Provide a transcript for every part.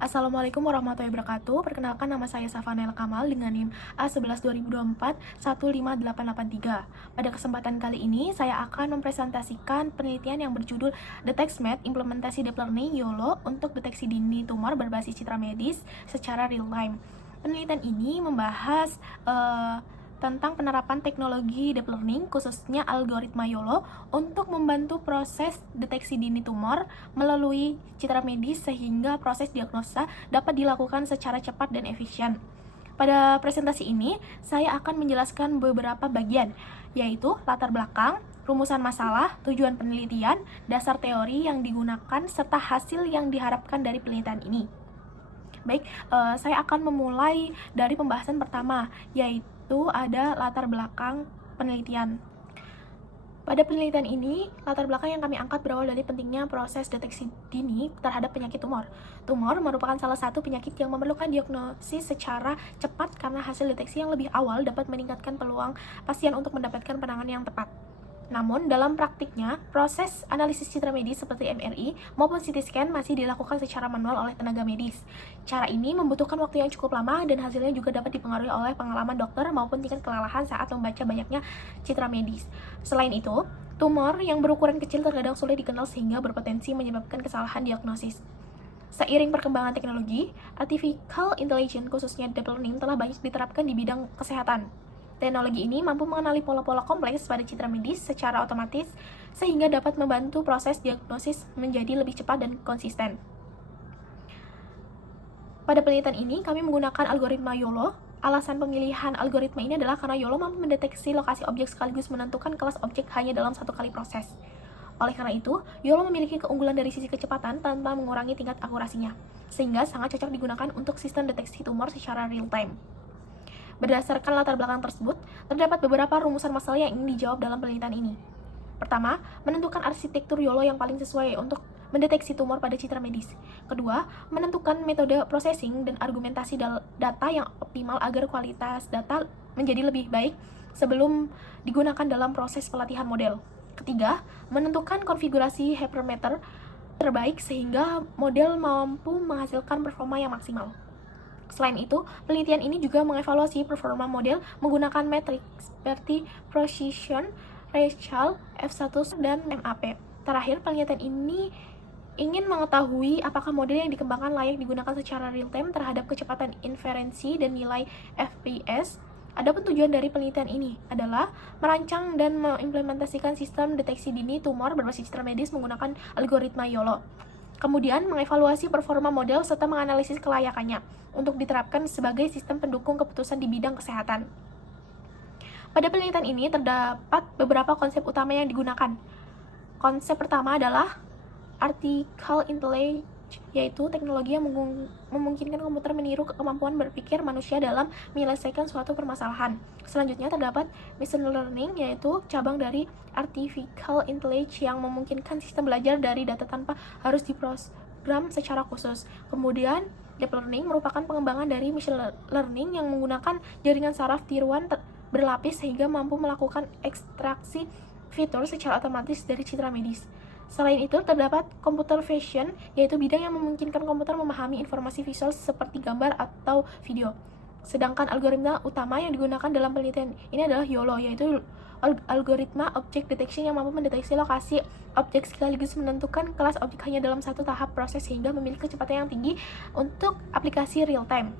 Assalamualaikum warahmatullahi wabarakatuh. Perkenalkan, nama saya Safanel Kamal dengan NIM A11 2024 15883. Pada kesempatan kali ini, saya akan mempresentasikan penelitian yang berjudul DetectMed Implementasi Deep Learning YOLO untuk deteksi dini tumor berbasis citra medis secara real time. Penelitian ini membahas tentang penerapan teknologi deep learning, khususnya algoritma YOLO, untuk membantu proses deteksi dini tumor melalui citra medis sehingga proses diagnosa dapat dilakukan secara cepat dan efisien. Pada presentasi ini, saya akan menjelaskan beberapa bagian, yaitu latar belakang, rumusan masalah, tujuan penelitian, dasar teori yang digunakan, serta hasil yang diharapkan dari penelitian ini. Baik, saya akan memulai dari pembahasan pertama, yaitu ada latar belakang penelitian. Pada penelitian ini, latar belakang yang kami angkat berawal dari pentingnya proses deteksi dini terhadap penyakit tumor. Tumor merupakan salah satu penyakit yang memerlukan diagnosis secara cepat karena hasil deteksi yang lebih awal dapat meningkatkan peluang pasien untuk mendapatkan penanganan yang tepat. Namun, dalam praktiknya, proses analisis citra medis seperti MRI maupun CT scan masih dilakukan secara manual oleh tenaga medis. Cara ini membutuhkan waktu yang cukup lama dan hasilnya juga dapat dipengaruhi oleh pengalaman dokter maupun tingkat kelelahan saat membaca banyaknya citra medis. Selain itu, tumor yang berukuran kecil terkadang sulit dikenal sehingga berpotensi menyebabkan kesalahan diagnosis. Seiring perkembangan teknologi, artificial intelligence khususnya deep learning telah banyak diterapkan di bidang kesehatan. Teknologi ini mampu mengenali pola-pola kompleks pada citra medis secara otomatis sehingga dapat membantu proses diagnosis menjadi lebih cepat dan konsisten. Pada penelitian ini, kami menggunakan algoritma YOLO. Alasan pemilihan algoritma ini adalah karena YOLO mampu mendeteksi lokasi objek sekaligus menentukan kelas objek hanya dalam satu kali proses. Oleh karena itu, YOLO memiliki keunggulan dari sisi kecepatan tanpa mengurangi tingkat akurasinya, sehingga sangat cocok digunakan untuk sistem deteksi tumor secara real time. Berdasarkan latar belakang tersebut, terdapat beberapa rumusan masalah yang ingin dijawab dalam penelitian ini. Pertama, menentukan arsitektur YOLO yang paling sesuai untuk mendeteksi tumor pada citra medis. Kedua, menentukan metode processing dan argumentasi data yang optimal agar kualitas data menjadi lebih baik sebelum digunakan dalam proses pelatihan model. Ketiga, menentukan konfigurasi hyperparameter terbaik sehingga model mampu menghasilkan performa yang maksimal. Selain itu, penelitian ini juga mengevaluasi performa model menggunakan metrik seperti Precision, Rachel, F1, dan MAP. Terakhir, penelitian ini ingin mengetahui apakah model yang dikembangkan layak digunakan secara real-time terhadap kecepatan inferensi dan nilai FPS. Adapun tujuan dari penelitian ini adalah merancang dan mengimplementasikan sistem deteksi dini tumor berbasis citra medis menggunakan algoritma YOLO. Kemudian, mengevaluasi performa model serta menganalisis kelayakannya untuk diterapkan sebagai sistem pendukung keputusan di bidang kesehatan. Pada penelitian ini terdapat beberapa konsep utama yang digunakan. Konsep pertama adalah artificial intelligence, yaitu teknologi yang memungkinkan komputer meniru kemampuan berpikir manusia dalam menyelesaikan suatu permasalahan. Selanjutnya terdapat machine learning, yaitu cabang dari artificial intelligence yang memungkinkan sistem belajar dari data tanpa harus diprogram secara khusus. Kemudian deep learning merupakan pengembangan dari machine learning yang menggunakan jaringan saraf tiruan berlapis sehingga mampu melakukan ekstraksi fitur secara otomatis dari citra medis. Selain itu, terdapat computer vision, yaitu bidang yang memungkinkan komputer memahami informasi visual seperti gambar atau video. Sedangkan algoritma utama yang digunakan dalam penelitian ini adalah YOLO, yaitu algoritma object detection yang mampu mendeteksi lokasi objek sekaligus menentukan kelas objek hanya dalam satu tahap proses sehingga memiliki kecepatan yang tinggi untuk aplikasi real time.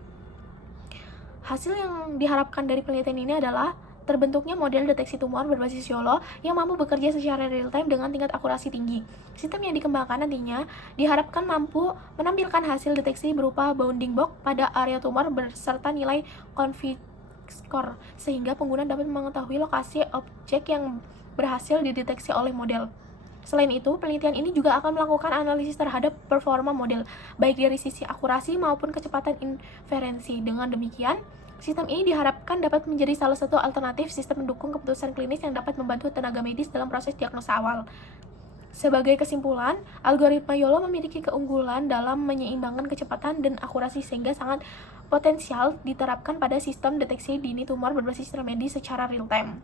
Hasil yang diharapkan dari penelitian ini adalah terbentuknya model deteksi tumor berbasis YOLO yang mampu bekerja secara real-time dengan tingkat akurasi tinggi. Sistem yang dikembangkan nantinya diharapkan mampu menampilkan hasil deteksi berupa bounding box pada area tumor beserta nilai config score, sehingga pengguna dapat mengetahui lokasi objek yang berhasil dideteksi oleh model. Selain itu, penelitian ini juga akan melakukan analisis terhadap performa model, baik dari sisi akurasi maupun kecepatan inferensi. Dengan demikian, sistem ini diharapkan dapat menjadi salah satu alternatif sistem mendukung keputusan klinis yang dapat membantu tenaga medis dalam proses diagnosa awal. Sebagai kesimpulan, algoritma YOLO memiliki keunggulan dalam menyeimbangkan kecepatan dan akurasi sehingga sangat potensial diterapkan pada sistem deteksi dini tumor berbasis citra medis secara real time.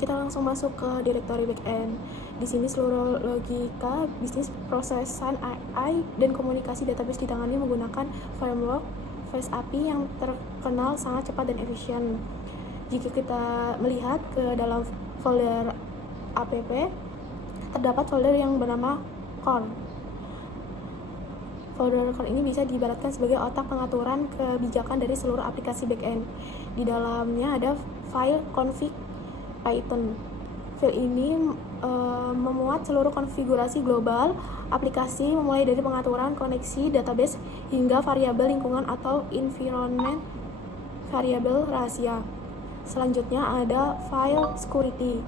Kita langsung masuk ke direktori backend. Di sini seluruh logika bisnis prosesan AI dan komunikasi database ditangani menggunakan framework Fast API yang terkenal sangat cepat dan efisien. Jika kita melihat ke dalam folder app, terdapat folder yang bernama core. Folder core ini bisa diibaratkan sebagai otak pengaturan kebijakan dari seluruh aplikasi backend. Di dalamnya ada file config Python. File ini memuat seluruh konfigurasi global aplikasi mulai dari pengaturan koneksi database hingga variabel lingkungan atau environment variabel rahasia. Selanjutnya ada file security.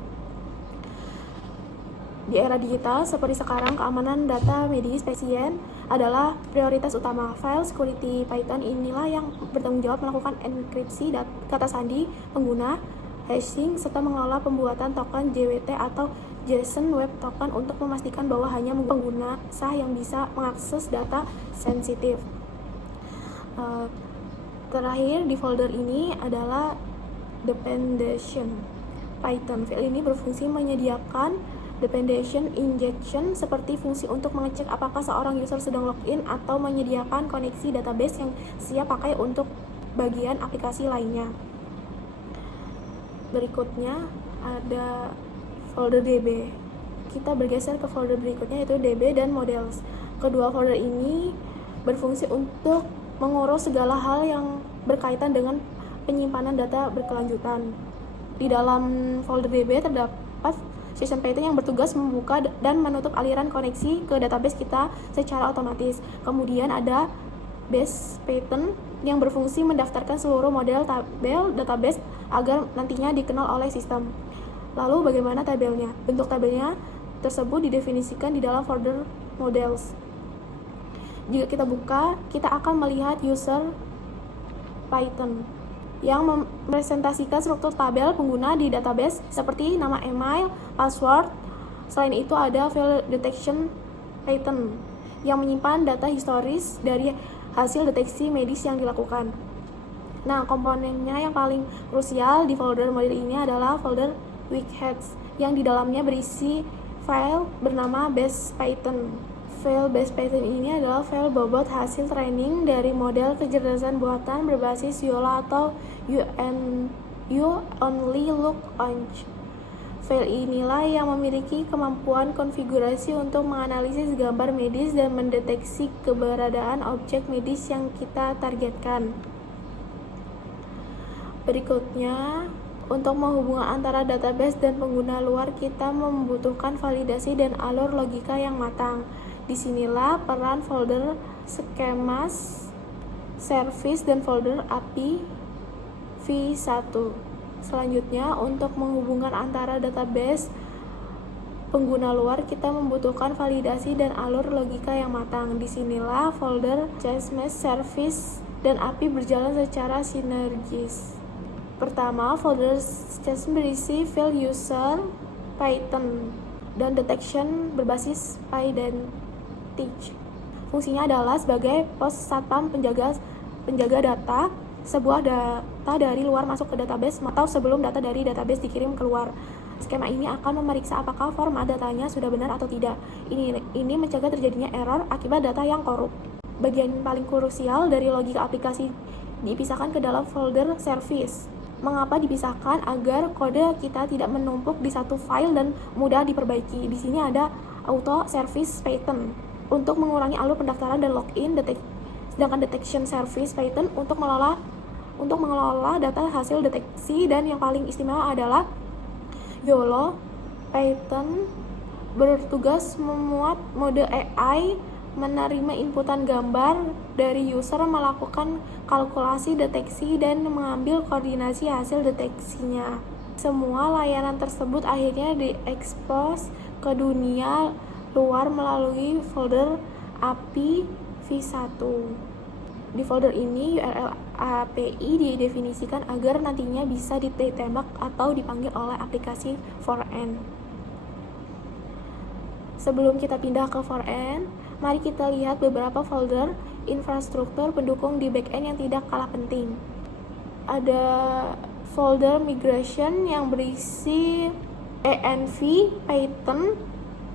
Di era digital seperti sekarang, keamanan data medis pasien adalah prioritas utama. File security Python inilah yang bertanggung jawab melakukan enkripsi kata sandi pengguna, hashing, serta mengelola pembuatan token JWT atau JSON Web Token untuk memastikan bahwa hanya pengguna sah yang bisa mengakses data sensitif. Terakhir di folder ini adalah dependency Python. File ini berfungsi menyediakan dependency injection seperti fungsi untuk mengecek apakah seorang user sedang login atau menyediakan koneksi database yang siap pakai untuk bagian aplikasi lainnya. Berikutnya ada folder DB. Kita bergeser ke folder berikutnya yaitu DB dan models. Kedua folder ini berfungsi untuk mengurus segala hal yang berkaitan dengan penyimpanan data berkelanjutan. Di dalam folder DB terdapat session Python yang bertugas membuka dan menutup aliran koneksi ke database kita secara otomatis. Kemudian ada base Python yang berfungsi mendaftarkan seluruh model tabel database agar nantinya dikenal oleh sistem. Lalu bagaimana tabelnya? Bentuk tabelnya tersebut didefinisikan di dalam folder models. Jika kita buka, kita akan melihat user Python yang merepresentasikan struktur tabel pengguna di database seperti nama email, password. Selain itu ada file detection Python yang menyimpan data historis dari hasil deteksi medis yang dilakukan. Nah, komponennya yang paling krusial di folder model ini adalah folder Wikheads yang di dalamnya berisi file bernama base Python. File base Python ini adalah file bobot hasil training dari model kecerdasan buatan berbasis YOLO atau You Only Look Once. File inilah yang memiliki kemampuan konfigurasi untuk menganalisis gambar medis dan mendeteksi keberadaan objek medis yang kita targetkan. Berikutnya, untuk menghubungkan antara database dan pengguna luar, kita membutuhkan validasi dan alur logika yang matang. Disinilah peran folder schemas, service, dan folder API v1. Selanjutnya, untuk menghubungkan antara database pengguna luar, kita membutuhkan validasi dan alur logika yang matang. Disinilah folder schemas, service, dan API berjalan secara sinergis. Pertama, folder schemas berisi file user Python dan detection berbasis Pydantic. Fungsinya adalah sebagai pos satpam penjaga data sebuah data dari luar masuk ke database atau sebelum data dari database dikirim keluar. Skema ini akan memeriksa apakah format datanya sudah benar atau tidak. Ini mencegah terjadinya error akibat data yang korup. Bagian paling krusial dari logika aplikasi dipisahkan ke dalam folder service. Mengapa dipisahkan? Agar kode kita tidak menumpuk di satu file dan mudah diperbaiki. Di sini ada auto service Python untuk mengurangi alur pendaftaran dan login, sedangkan detection service Python untuk mengelola data hasil deteksi, dan yang paling istimewa adalah YOLO Python bertugas memuat mode AI, menerima inputan gambar dari user, melakukan kalkulasi deteksi, dan mengambil koordinasi hasil deteksinya. Semua layanan tersebut akhirnya diekspos ke dunia luar melalui folder API v1. Di folder ini URL API didefinisikan agar nantinya bisa ditembak atau dipanggil oleh aplikasi front-end. Sebelum kita pindah ke front-end, mari kita lihat beberapa folder infrastruktur pendukung di back-end yang tidak kalah penting. Ada folder migration yang berisi env Python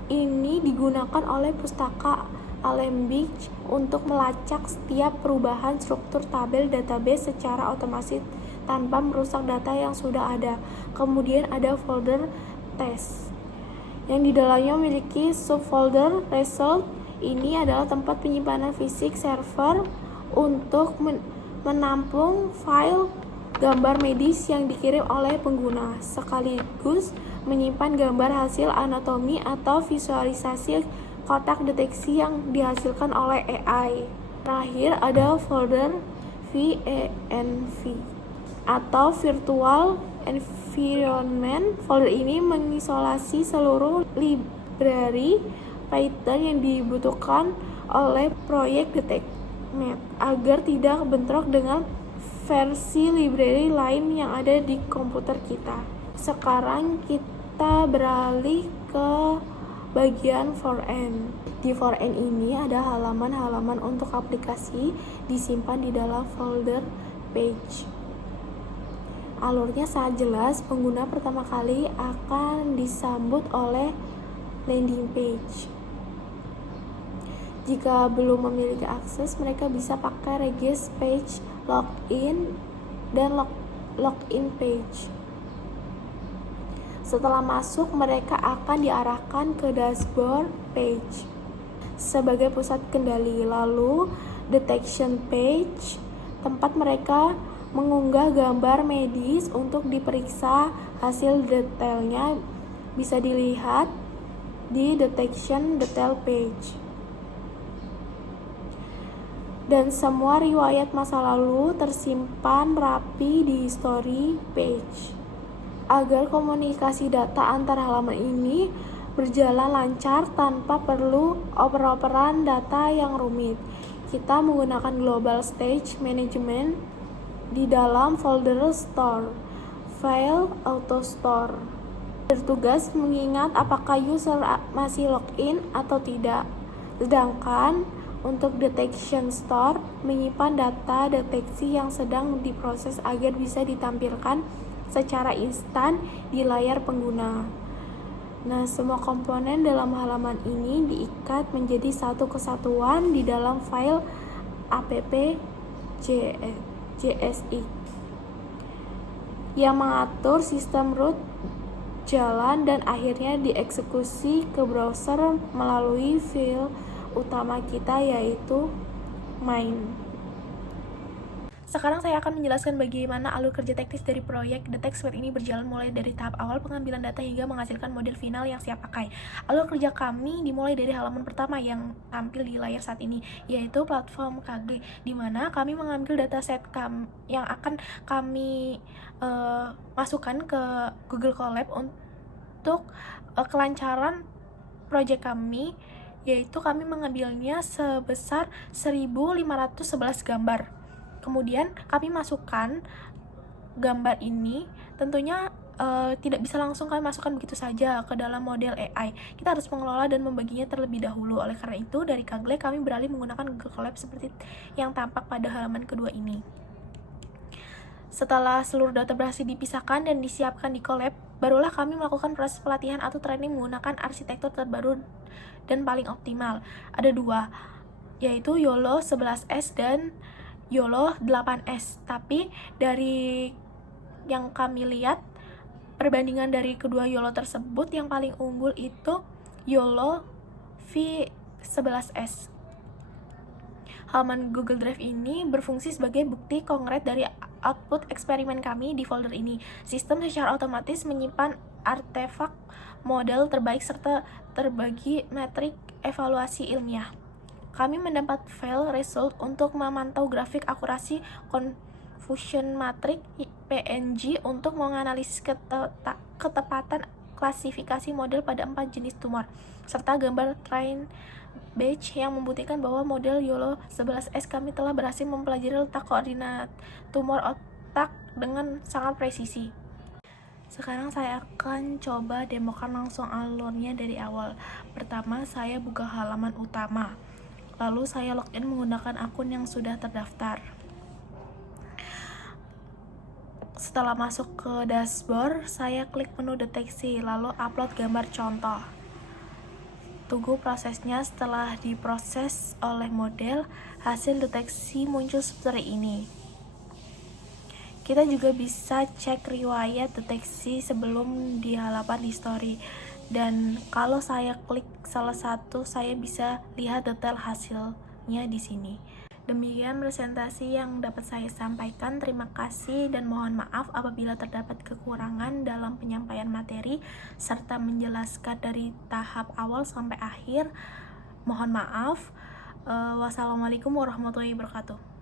ini digunakan oleh pustaka Alembic untuk melacak setiap perubahan struktur tabel database secara otomatis tanpa merusak data yang sudah ada. Kemudian ada folder test yang di dalamnya memiliki subfolder result. Ini adalah tempat penyimpanan fisik server untuk menampung file gambar medis yang dikirim oleh pengguna, sekaligus menyimpan gambar hasil anatomi atau visualisasi kotak deteksi yang dihasilkan oleh AI. Terakhir ada folder VENV atau Virtual Environment. Folder ini mengisolasi seluruh library Python yang dibutuhkan oleh proyek DetectMap agar tidak bentrok dengan versi library lain yang ada di komputer kita. Sekarang kita beralih ke bagian front-end. Di front-end ini ada halaman-halaman untuk aplikasi disimpan di dalam folder page. Alurnya sangat jelas, pengguna pertama kali akan disambut oleh landing page. Jika belum memiliki akses, mereka bisa pakai regis page, login, dan login page. Setelah masuk, mereka akan diarahkan ke dashboard page sebagai pusat kendali. Lalu, detection page, tempat mereka mengunggah gambar medis untuk diperiksa. Hasil detailnya bisa dilihat di detection detail page. Dan semua riwayat masa lalu tersimpan rapi di history page. Agar komunikasi data antar halaman ini berjalan lancar tanpa perlu oper-operan data yang rumit, kita menggunakan global stage management di dalam folder store, file auto store. Bertugas mengingat apakah user masih login atau tidak. Sedangkan untuk detection store menyimpan data deteksi yang sedang diproses agar bisa ditampilkan secara instan di layar pengguna. Nah, semua komponen dalam halaman ini diikat menjadi satu kesatuan di dalam file app.jsx yang mengatur sistem root, jalan, dan akhirnya dieksekusi ke browser melalui file utama kita, yaitu main. Sekarang saya akan menjelaskan bagaimana alur kerja teknis dari proyek DetectMap ini berjalan mulai dari tahap awal pengambilan data hingga menghasilkan model final yang siap pakai. Alur kerja kami dimulai dari halaman pertama yang tampil di layar saat ini, yaitu platform Kaggle, di mana kami mengambil dataset yang akan kami masukkan ke Google Colab untuk kelancaran proyek kami, yaitu kami mengambilnya sebesar 1511 gambar. Kemudian kami masukkan gambar ini, tentunya tidak bisa langsung kami masukkan begitu saja ke dalam model AI. Kita harus mengelola dan membaginya terlebih dahulu. Oleh karena itu, dari Kaggle kami beralih menggunakan Google Colab seperti yang tampak pada halaman kedua ini. Setelah seluruh data berhasil dipisahkan dan disiapkan di Colab, barulah kami melakukan proses pelatihan atau training menggunakan arsitektur terbaru dan paling optimal. Ada dua, yaitu YOLO 11S dan YOLO 8S. Tapi dari yang kami lihat, perbandingan dari kedua YOLO tersebut, yang paling unggul itu YOLO V11S. Halaman Google Drive ini berfungsi sebagai bukti konkret dari output eksperimen kami di folder ini. Sistem secara otomatis menyimpan artefak model terbaik serta terbagi metrik evaluasi ilmiah. Kami mendapat file result untuk memantau grafik akurasi confusion matrix PNG untuk menganalisis ketepatan klasifikasi model pada 4 jenis tumor, serta gambar train batch yang membuktikan bahwa model YOLO 11S kami telah berhasil mempelajari letak koordinat tumor otak dengan sangat presisi. Sekarang saya akan coba demokan langsung alurnya dari awal. Pertama, saya buka halaman utama. Lalu saya login menggunakan akun yang sudah terdaftar. Setelah masuk ke dashboard, saya klik menu deteksi, lalu upload gambar contoh. Tunggu prosesnya. Setelah diproses oleh model, hasil deteksi muncul seperti ini. Kita juga bisa cek riwayat deteksi sebelum di halaman history. Dan kalau saya klik salah satu, saya bisa lihat detail hasilnya di sini. Demikian presentasi yang dapat saya sampaikan. Terima kasih dan mohon maaf apabila terdapat kekurangan dalam penyampaian materi serta menjelaskan dari tahap awal sampai akhir. Mohon maaf. Wassalamualaikum warahmatullahi wabarakatuh.